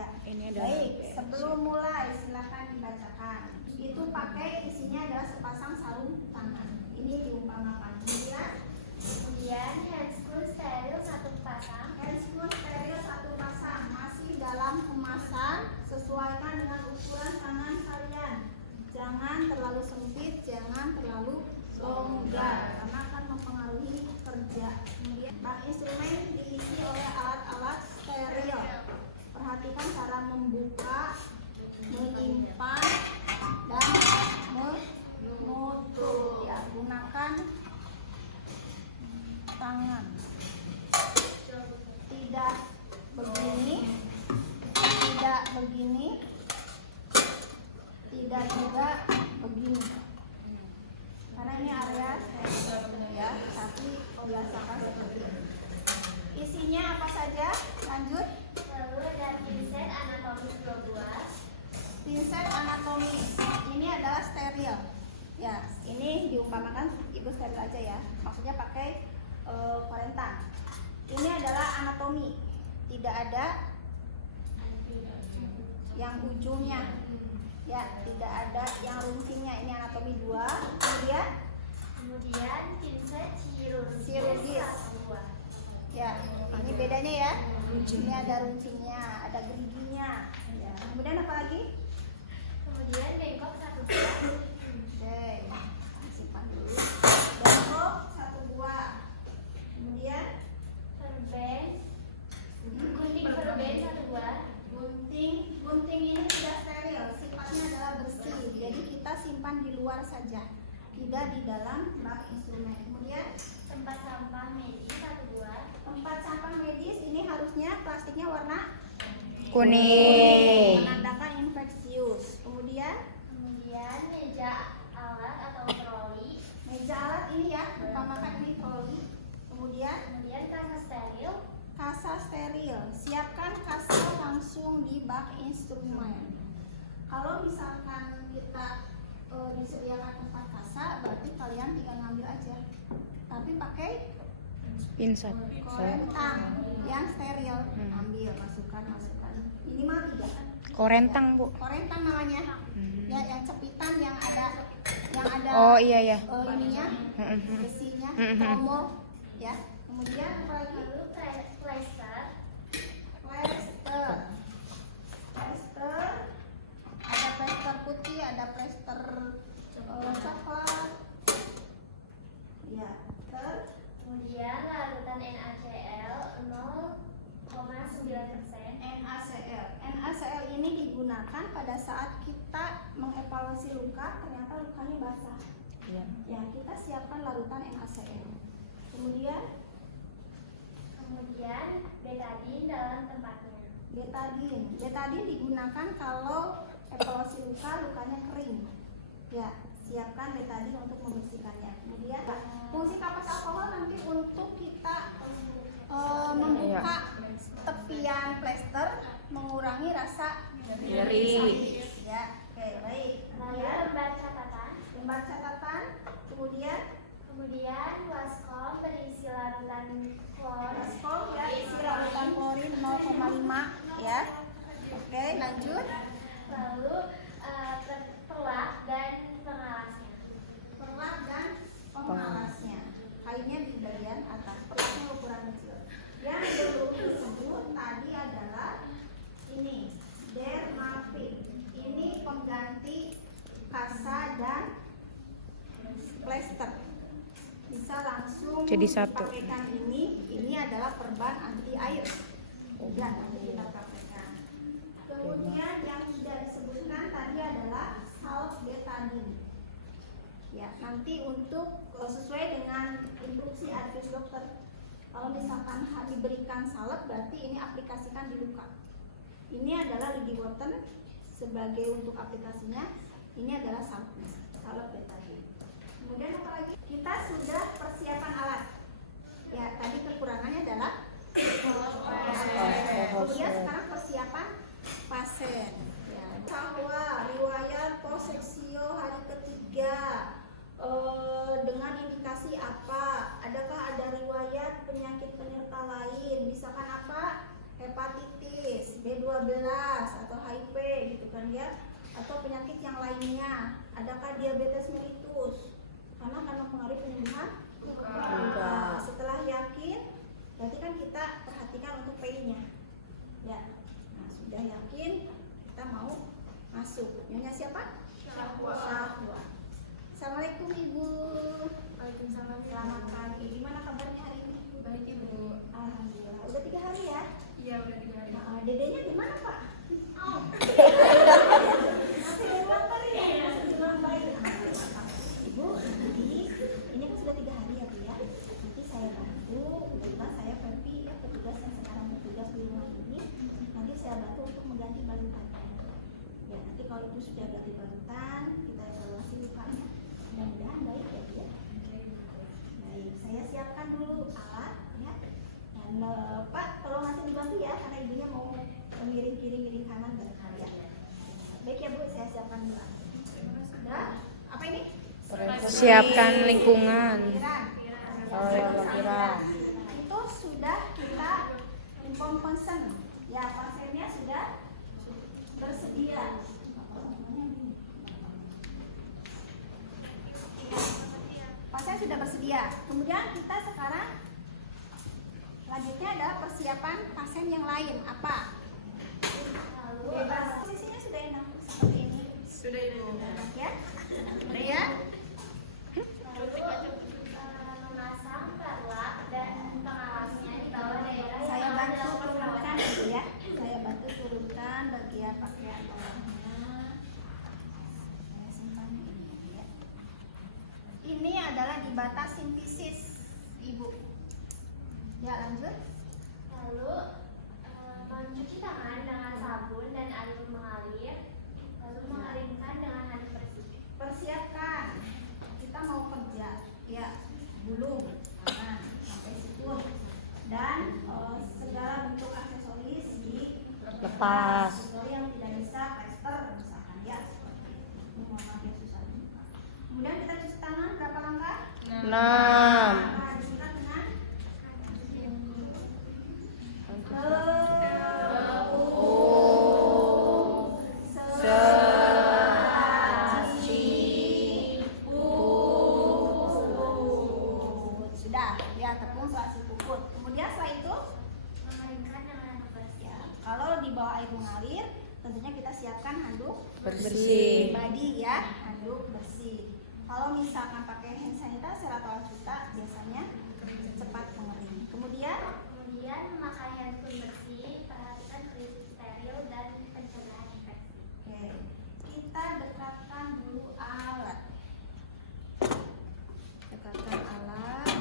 Ya. Ini adalah Baik, sebelum mulai silakan dibacakan. Itu pakai isinya adalah sepasang sarung tangan. Ini diumpamakan. Kemudian handscoon steril 1 pasang. handscoon steril 1 pasang, masih dalam kemasan, sesuaikan dengan ukuran tangan kalian. Jangan terlalu sempit, jangan terlalu longgar karena akan mempengaruhi kerja. Kemudian bak instrumen diisi oleh alat-alat steril. Perhatikan cara membuka, menyimpan, dan menutup. Ya, gunakan tangan. Tidak begini, tidak begini, tidak juga begini. Karena ini area ya, tapi biasakan seperti ini. Isinya apa saja? Lanjut. Lalu ada pinset anatomis 12. Pinset anatomis. Ini adalah steril. Ya, ini diumpamakan ibu steril aja ya. Maksudnya pakai korentan. Ini adalah anatomi. Tidak ada yang ujungnya. Ya, tidak ada yang runcingnya. Ini anatomi 2. Kemudian pinset chirurgis Chirurgis. 2. Ya, ini bedanya ya. Ini ada runcingnya, ada geriginya. Ya. Kemudian apa lagi? Kemudian bengkok 1 buah. Oke, simpan dulu. Bengkok 1 buah. Kemudian Perben, gunting perben 1 buah. gunting ini tidak steril, sifatnya adalah bersih. Jadi kita simpan di luar saja, tidak di dalam bak instrumen. Kemudian Tempat sampah medis 1 buah. tempat sampah medis ini harusnya plastiknya warna kuning. menandakan infeksius. Kemudian Meja alat atau troli. meja alat ini ya, umpamakan ini troli. Kemudian Kasa steril. kasa steril. Siapkan kasa langsung di bak instrumen. Kalau misalkan kita disediakan tempat kasa, berarti kalian tinggal ngambil aja. Tapi pakai Pinset. korentang yang steril. Ambil, masukkan. Minimal 3. Korentang, Bu. Korentang namanya. Ya, yang cepitan yang ada Oh, iya ya. ininya, besinya, tomo ya. Kemudian apa lagi? Lalu plester. Plester. Ada plester putih, ada plester coklat. Ya, Kemudian larutan NaCl 0,9%. NaCl ini digunakan pada saat kita mengevaluasi luka, ternyata lukanya basah. Iya. Ya, kita siapkan larutan NaCl. Kemudian betadin dalam tempatnya. betadin digunakan kalau evaluasi lukanya kering. Ya, siapkan betadin untuk membersihkannya. Kemudian fungsi kapas alkohol nanti untuk kita membuka tepian plester, mengurangi rasa Nyeri. Ya, oke, baik. Lalu Lembar catatan. Kemudian waskom berisi larutan klor. baskom ya, isi larutan klorin 0,5 ya. Oke, lanjut. Lalu perlak dan pengalasnya. Perlak dan pengalasnya. Kainnya di bagian atas, perlaknya ukuran kecil. Yang belum disebut tadi adalah ini dermafin. Ini pengganti kasa dan plester. Bisa langsung Jadi satu. dipakaikan ini adalah perban anti air. Ya, nanti kita praktekkan. Kemudian yang tidak disebutkan tadi adalah salt betadine. Ya, nanti untuk sesuai dengan instruksi advis dokter. Kalau misalkan diberikan salep, berarti ini aplikasikan di luka. Ini adalah ligiboten sebagai untuk aplikasinya. Ini adalah salep betadine. Kemudian apa lagi? Kita sudah persiapan alat. Ya, tadi kekurangannya adalah kemudian sekarang persiapan pasien. Ya, bahwa riwayat poseksio hari ketiga dengan indikasi apa? Adakah ada riwayat penyakit penyerta lain? Misalkan apa? Hepatitis, B12, ya, atau penyakit yang lainnya. Adakah diabetes mellitus? Karena akan mempengaruhi penyembuhan luka. Setelah yakin, berarti kan kita perhatikan untuk P-nya. Ya, nah sudah yakin, kita mau masuk. Nyonya siapa? Syahwa. Assalamualaikum Ibu. Waalaikumsalam. Selamat pagi. Gimana kabarnya hari ini? Baik Ibu. Alhamdulillah. Udah 3 hari ya? Iya udah 3 hari. Nah, dedenya di mana Pak? Masih di ruang bayi ya? Masih di ruang bayi. Ibu, jadi ini kan sudah 3 hari ya Bu ya. Nanti saya bantu, kebetulan saya Pepi ya, petugas yang sekarang bertugas di rumah ini. Nanti saya bantu untuk mengganti balutan. Ya, nanti kalau itu sudah ganti balutan, kita evaluasi lukanya. Mudah-mudahan baik ya Bu ya. Baik, saya siapkan dulu alat ya. Dan Pak, tolong nanti dibantu ya, karena ibunya mau miring kiri, miring kanan dan ya. Baik ya Bu, saya siapkan dulu. Sudah? Apa ini? Siapkan lingkungan. Parkiran. Itu sudah kita inform consent. Ya, pasiennya sudah bersedia. Pasien sudah bersedia. Kemudian kita sekarang lanjutnya adalah persiapan pasien yang lain. Apa? Bebas. Posisinya sudah enak seperti ini. Sudah Ibu. Enak ya? Kemudian Lalu memasang perlak dan pengawasnya di bawah daerah saya yang bantu ada turunkan gitu ya. Saya bantu turunkan bagian pakaian bawahnya. Saya simpan ini ya. Ini adalah di batas sintesis, Ibu. Ya, lanjut. Lalu mencuci tangan dengan sabun dan air mengalir, lalu mengeringkan dengan handuk bersih. Persiapkan. Kita mau kerja. Ya, belum. Tangan sampai situ. Dan segala bentuk aksesoris di Lepas. Kecuali yang tidak bisa plester misalkan ya seperti itu. Mohon maaf ya susah. Kemudian kita cuci tangan berapa langkah? 6. Nah, disikat dengan sudah ya, tepung selasi puput. Kemudian setelah itu Mengeringkan dengan handuk bersih. ya, kalau di bawah air mengalir tentunya kita siapkan handuk Bersih. body ya, handuk bersih. Kalau misalkan pakai hand sanitizer atau alcuta biasanya cepat mengering. Kemudian Memakai handphone bersih, perhatikan prinsip steril dan pencegahan infeksi. oke, kita dekatkan dulu alat. Dekatkan alat.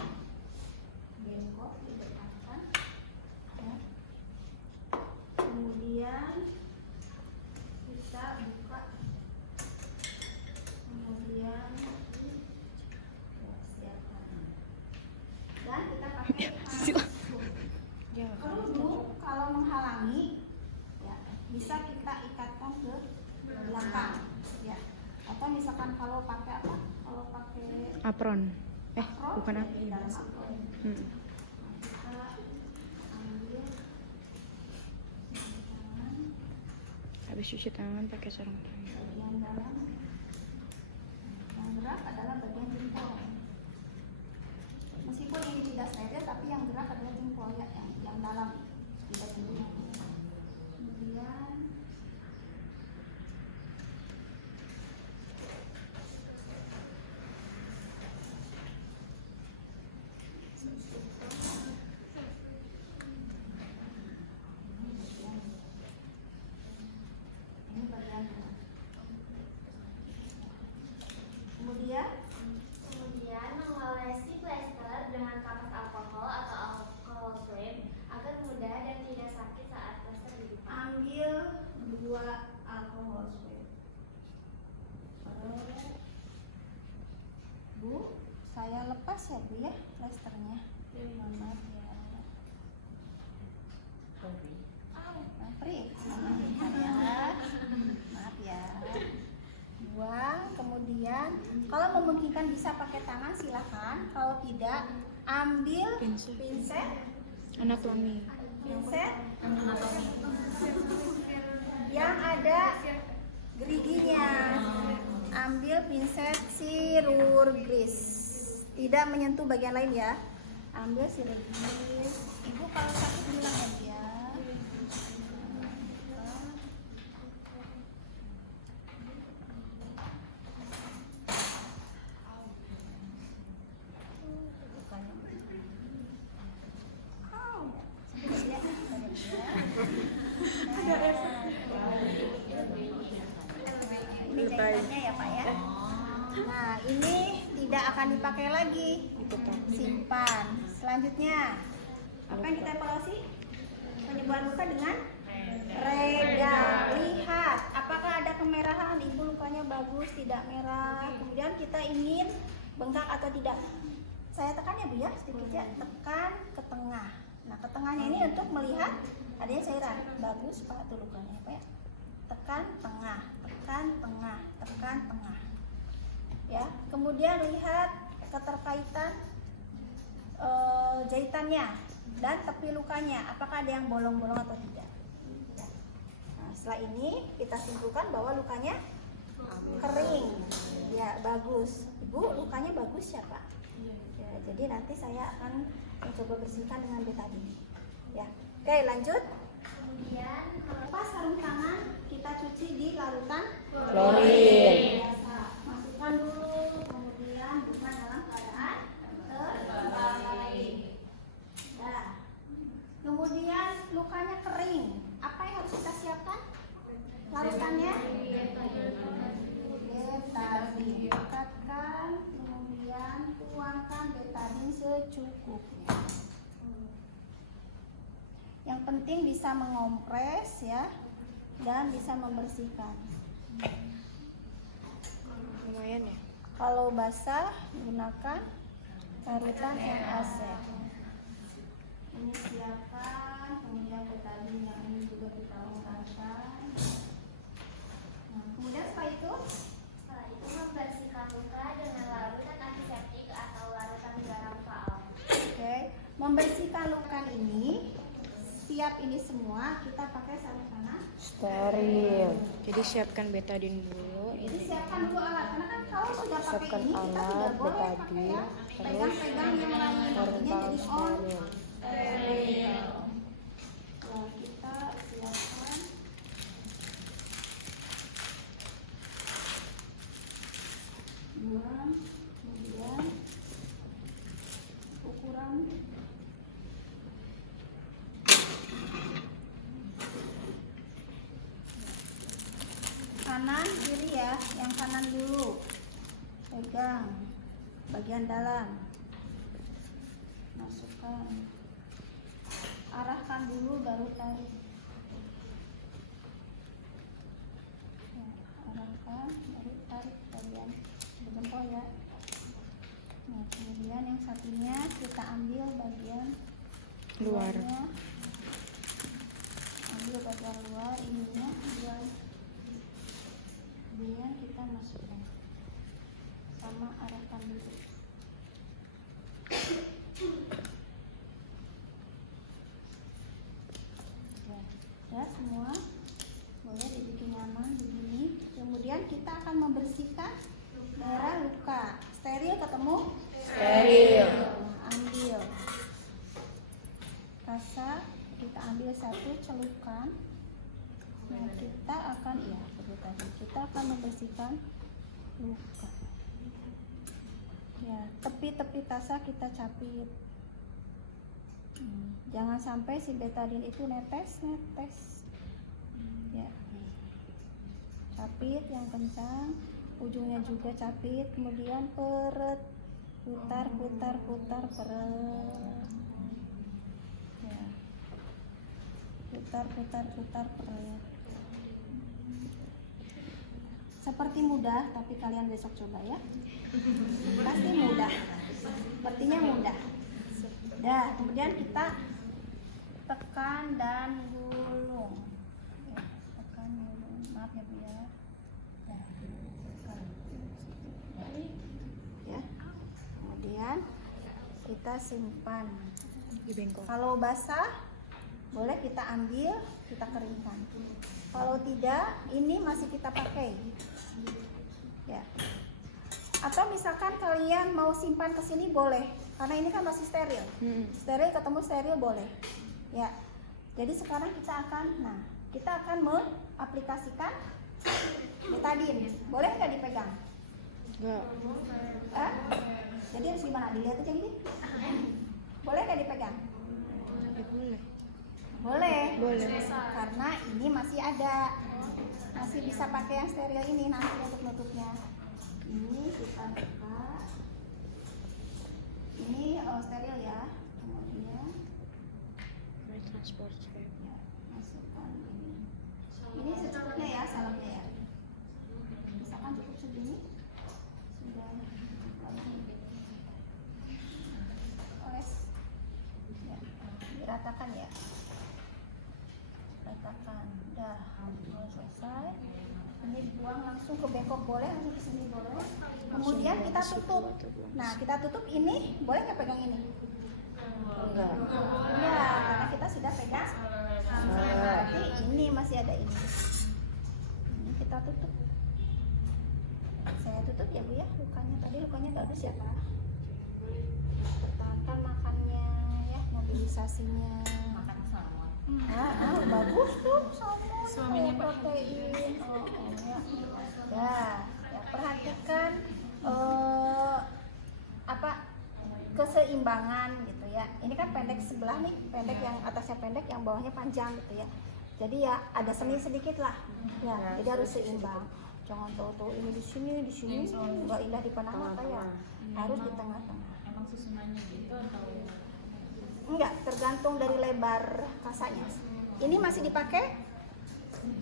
Bengkok didekatkan. Ya. Kemudian kita buka. Kemudian ya, siapkan. Dan kita pakai kerudung. Kalau menghalangi ya, bisa kita ikatkan ke belakang ya. Atau misalkan kalau pakai apa? Kalau pakai Apron. apron, Bukan ya, apa. di dalam apron. Hmm. Kita ambil tangan, Habis cuci tangan pakai sarung tangan. bagian dalam. Yang gerak adalah bagian jempol. Meskipun ini tidak steril, tapi yang gerak adalah jempol ya, yang dalam tidak tentunya. Kemudian ini bagian dalam. Kemudian mengolesi plester dengan kapas alkohol atau alkohol swab agar mudah dan tidak sakit saat plester dibuka. Ambil 2 alkohol swab. Bu, saya lepas ya Bu ya plesternya. Mohon maaf ya. Perih. Maaf ya. Buang, kemudian kalau memungkinkan bisa pakai tangan silakan. Kalau tidak, ambil pinset, Anatomi. pinset yang ada mirror grease. Tidak menyentuh bagian lain ya. Ambil si grease. Ibu kalau sakit bilang aja. Ini jahitannya ya Pak ya. Nah ini tidak akan dipakai lagi. Simpan. Selanjutnya apa yang kita evaluasi? Penyembuhan luka dengan reda. Lihat apakah ada kemerahan. Ibu lukanya bagus, tidak merah. Kemudian kita ingin bengkak atau tidak. Saya tekan ya Bu ya, sedikit ya. Tekan ke tengah. Nah ke tengahnya ini untuk melihat adanya cairan. Bagus Pak tuh lukanya Pak ya. Tekan tengah, tekan tengah, tekan tengah. Ya, kemudian lihat keterkaitan jahitannya dan tepi lukanya, apakah ada yang bolong-bolong atau tidak. Nah, setelah ini kita simpulkan bahwa lukanya kering, ya bagus. Ibu lukanya bagus ya Pak. Ya, jadi nanti saya akan mencoba bersihkan dengan betadine. Ya, oke lanjut. Kemudian Pas sarung tangan kita cuci di larutan Klorin. biasa. Masukkan dulu, kemudian bukan dalam keadaan terbalik. Dah. Kemudian lukanya kering. Apa yang harus kita siapkan? Larutannya betadine. Dekatkan, kemudian tuangkan betadine secukupnya. Yang penting bisa mengompres ya dan bisa membersihkan. Lumayan ya. Kalau basah gunakan larutan NaC. Ini siapkan, kemudian betadine yang ini juga kita longgarkan. Nah, kemudian setelah itu membersihkan luka dengan larutan antiseptik atau larutan garam faal. oke, membersihkan luka ini siap ini semua kita pakai sarung tangan Steril. Jadi siapkan betadine dulu. Jadi siapkan dulu alat, karena kan kalau sudah pakai Siapkan ini kita alat, tidak boleh pakai betadine, ya terus pegang-pegang yang lain, sarung artinya tangan jadi on steril. steril. Nah, kita siapkan buang, kemudian ukuran kanan kiri ya, yang kanan dulu pegang bagian dalam, masukkan, arahkan dulu baru tarik ya, arahkan baru tarik bagian jempol ya. Nah kemudian yang satunya kita ambil bagian Luar. luarnya. Ambil bagian luar ininya buat kemudian kita masukkan sama arahkan dulu. Ya semua boleh dibikin nyaman begini. Kemudian kita akan membersihkan daerah luka. Steril ketemu? Steril. Nah, ambil kasa, kita ambil satu celupan. Nah kita akan kita akan membersihkan luka. Ya, tepi-tepi tasa kita capit. Jangan sampai si betadine itu netes. Ya. Capit yang kencang, ujungnya juga capit, kemudian peret, putar peret. Ya. Putar peret. Seperti mudah, tapi kalian besok coba ya. Pasti mudah. Sepertinya mudah. Dah, kemudian kita tekan dan gulung. Ya, tekan gulung. Maaf ya Bu ya. Dah, tekan. Ya. Kemudian kita simpan. Di bengkok. Kalau basah, boleh kita ambil, kita keringkan. Kalau tidak, ini masih kita pakai. Ya. Atau misalkan kalian mau simpan ke sini boleh, karena ini kan masih steril. Steril ketemu steril boleh. Ya. Jadi sekarang kita akan mengaplikasikan betadine. Boleh nggak dipegang? Enggak. Jadi harus gimana? Dilihat aja gini. Boleh nggak dipegang? Ya, boleh. Boleh. Boleh. Karena ini masih ada, masih bisa pakai yang steril ini nanti untuk nutupnya. Ini kita buka. Ini steril ya. Kemudian Transport swab. ya, masukkan ini. Ini secukupnya ya salamnya ya. Misalkan cukup segini. Sudah. Oles. Ya, diratakan ya. Ratakan. Udah, selesai. Ini buang langsung ke bengkok boleh, langsung ke sini boleh. Kemudian kita tutup. Nah, kita tutup ini, boleh nggak pegang ini? Enggak. Iya, karena kita sudah pegang. Berarti ini masih ada ini. Ini kita tutup. Saya tutup ya Bu ya, lukanya. Tadi lukanya bagus ya Pak. Kita akan makannya ya, mobilisasinya. Makan salmon. Bagus tuh salmon. Suaminya Pak. Protein. Ya, perhatikan keseimbangan gitu ya. Ini kan pendek sebelah nih, pendek yang atasnya pendek, yang bawahnya panjang gitu ya. Jadi ya ada seni sedikit lah. Ya, jadi harus seimbang. Jangan tahu-tahu ini di sini, nggak indah dipandang mata ya. Harus di tengah-tengah. Emang susunannya gitu atau? Enggak, tergantung dari lebar kasanya. Ini masih dipakai?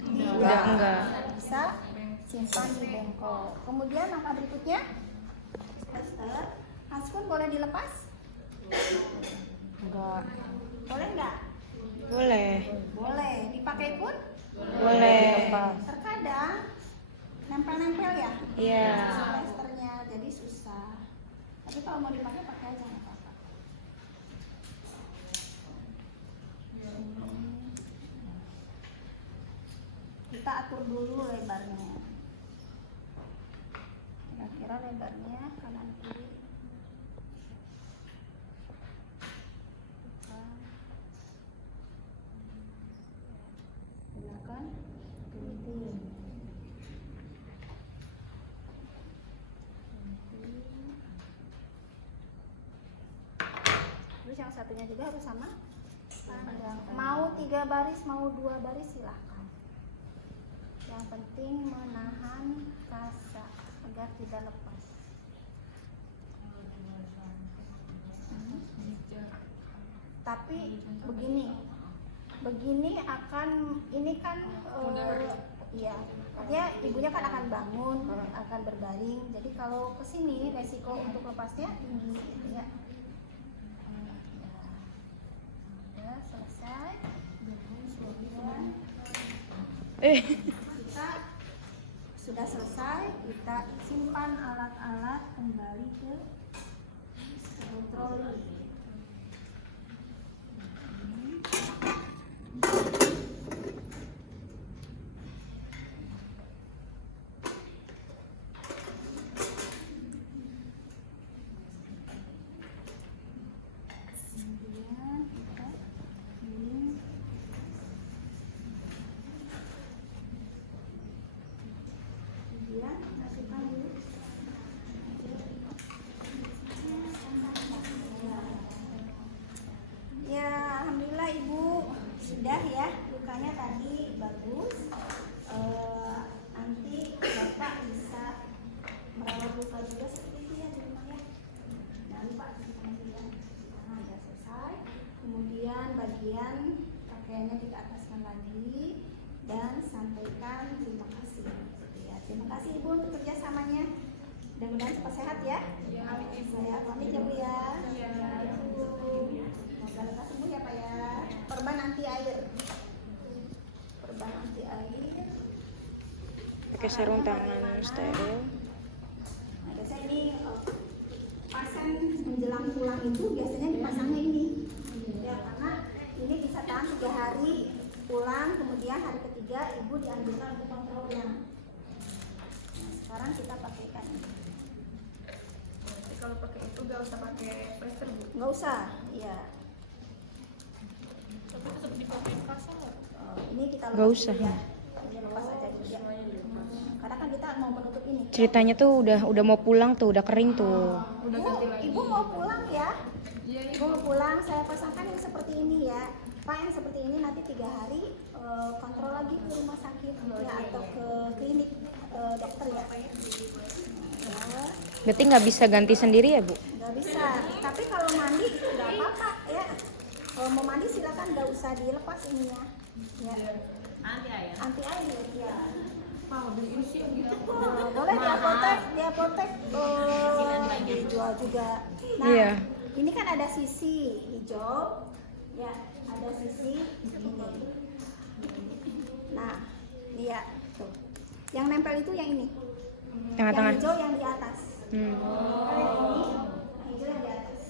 Enggak. Bisa simpan di bengkok. Kemudian langkah berikutnya, Haskun boleh dilepas? Enggak. Boleh nggak? Boleh. Boleh. Dipakai pun? Boleh. Terkadang nempel-nempel ya? Iya. Plasternya, jadi susah. Tapi kalau mau dipakai, pakai aja nggak apa-apa. Kita atur dulu lebarnya. Kira-kira lebarnya kanan kiri. Gunakan gunting. Terus yang satunya juga harus sama panjang. Mau 3 baris, mau 2 baris silahkan. Yang penting menahan kasa agar tidak lepas. Tapi begini akan, ini kan iya, artinya ibunya kan akan bangun, akan berbaring. Jadi kalau kesini resiko untuk lepasnya tinggi ya. Ya, selesai. Kita sudah selesai, kita simpan alat-alat kembali ke troli. Kemudian kita ini kemudian masukkan dulu. Ya, alhamdulillah Ibu sudah ya, lukanya tadi bagus. Nanti Bapak bisa merawat luka juga seperti itu ya di rumah ya. Jangan lupa kemudian sudah selesai. Kemudian bagian pakaiannya kita ataskan lagi dan sampaikan terima kasih. Ya, terima kasih Ibu untuk kerjasamanya. Mudah-mudahan cepat sehat ya. Saya pamit ya Bu ya. Semoga lekas sembuh ya Pak ya. Perban anti air. Perban anti air. Pakai sarung tangan steril. Nah, biasanya ini pasien menjelang pulang itu biasanya dipasangnya ini. Ya, karena ini bisa tahan 3 hari pulang, kemudian hari ketiga Ibu dianjurkan untuk kontrolnya. Nah, sekarang kita pakaikan ini. Tapi kalau pakai itu gak usah pakai plester Bu. Nggak usah, iya. Tapi tetap dipakai kasar nggak? Ini kita lepas Nggak dulu usah. ya. Ini lepas aja dulu ya. Karena kan kita mau menutup ini. Ceritanya tuh udah mau pulang tuh, udah kering tuh. Udah Bu, ganti lagi. Ibu mau pulang ya? Iya, Ibu mau pulang, saya pasangkan yang seperti ini ya. Pak, yang seperti ini nanti 3 hari kontrol lagi ke rumah sakit ya, atau ke klinik dokter ya. Ya, Berarti nggak bisa ganti sendiri ya, Bu? nggak bisa. Tapi kalau mandi nggak apa-apa ya. Kalau mau mandi silakan, nggak usah dilepas ininya. Ya. Nanti ayah. Anti air ya. Mau beli ini sih gitu. Boleh di apotek dijual juga. Nah, Iya. ini kan ada sisi hijau, ya, ada sisi ini. Nah, lihat tuh. Yang nempel itu yang ini. Tengah-tengah. Yang hijau yang di atas. Hmm. Kalau yang ini, yang hijau yang di atas.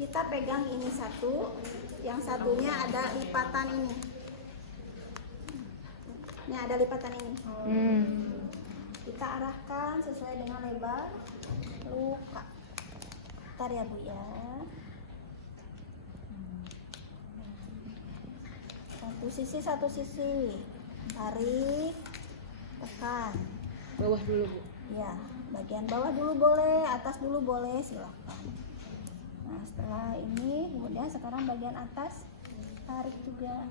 Kita pegang ini satu, yang satunya ada lipatan ini. Ini ada lipatan ini. Kita arahkan sesuai dengan lebar luka. Bentar ya Bu ya. Satu sisi. Tarik, tekan. Bawah dulu, Bu. Ya, bagian bawah dulu boleh, atas dulu boleh, silahkan. Nah, setelah ini, kemudian sekarang bagian atas tarik juga.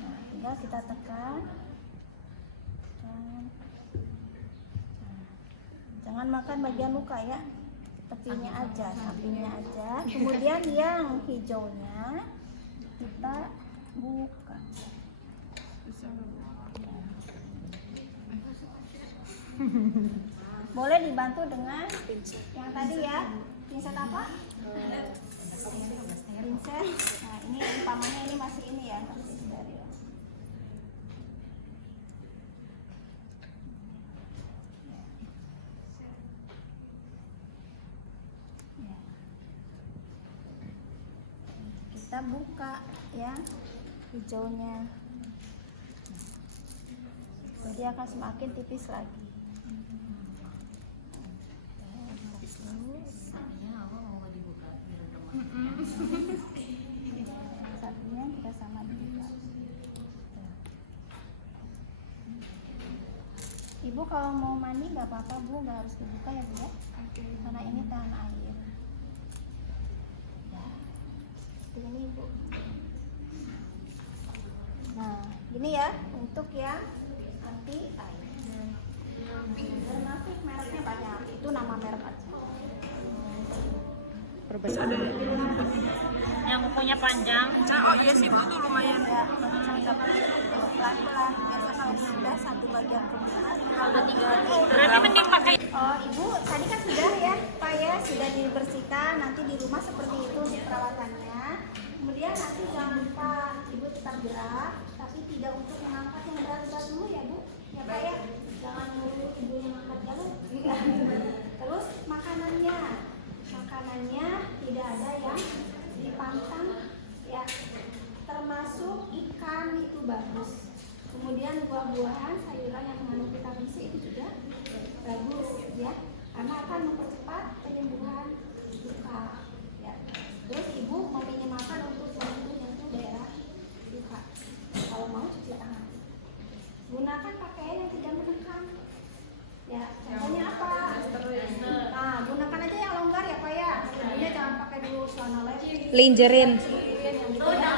Nah, tinggal kita tekan. Jangan makan bagian luka ya, tepinya aja, sampingnya aja. Kemudian yang hijaunya kita buka. Boleh dibantu dengan yang tadi ya, pinset apa? Pinset. Nah, ini umpamanya ini masih ini ya, masih steril. Kita buka ya hijaunya, jadi akan semakin tipis lagi. Iya, aku mau dibuka biar udah Satunya kita sama dibuka. Ibu kalau mau mandi nggak apa-apa Bu, nggak harus dibuka ya Bu ya, karena ini tahan air. Ya, seperti ini Ibu. Nah, gini ya untuk yang anti air. Dermatik mereknya banyak, itu nama merek aja. Perbesar. yang kukunya panjang. Oh iya sih Bu, tuh lumayan. Ya, pelan-pelan. Biasa kalau sudah satu bagian permukaan, Berarti mending pakai. oh Ibu tadi kan sudah ya Pak ya, sudah dibersihkan. Nanti di rumah seperti itu untuk perawatannya. Kemudian nanti jangan lupa Ibu tetap gerak, tapi tidak untuk mengangkat yang berat-berat dulu ya Bu ya Pak ya, jangan dulu Ibu yang angkat galon. Terus makanannya tidak ada yang dipantang ya, termasuk ikan itu bagus. Kemudian buah-buahan, sayuran yang mengandung vitamin C itu juga bagus ya, karena akan mempercepat penyembuhan luka ya. Terus Ibu meminimalkan untuk menyentuh daerah luka. Kalau mau cuci tangan, gunakan pakaian yang tidak menekan ya. Contohnya apa? Nah, gunakan aja yang longgar ya Pak ya. Ibunya jangan pakai dulu celana lepis, Lingerie. yang gitu ya.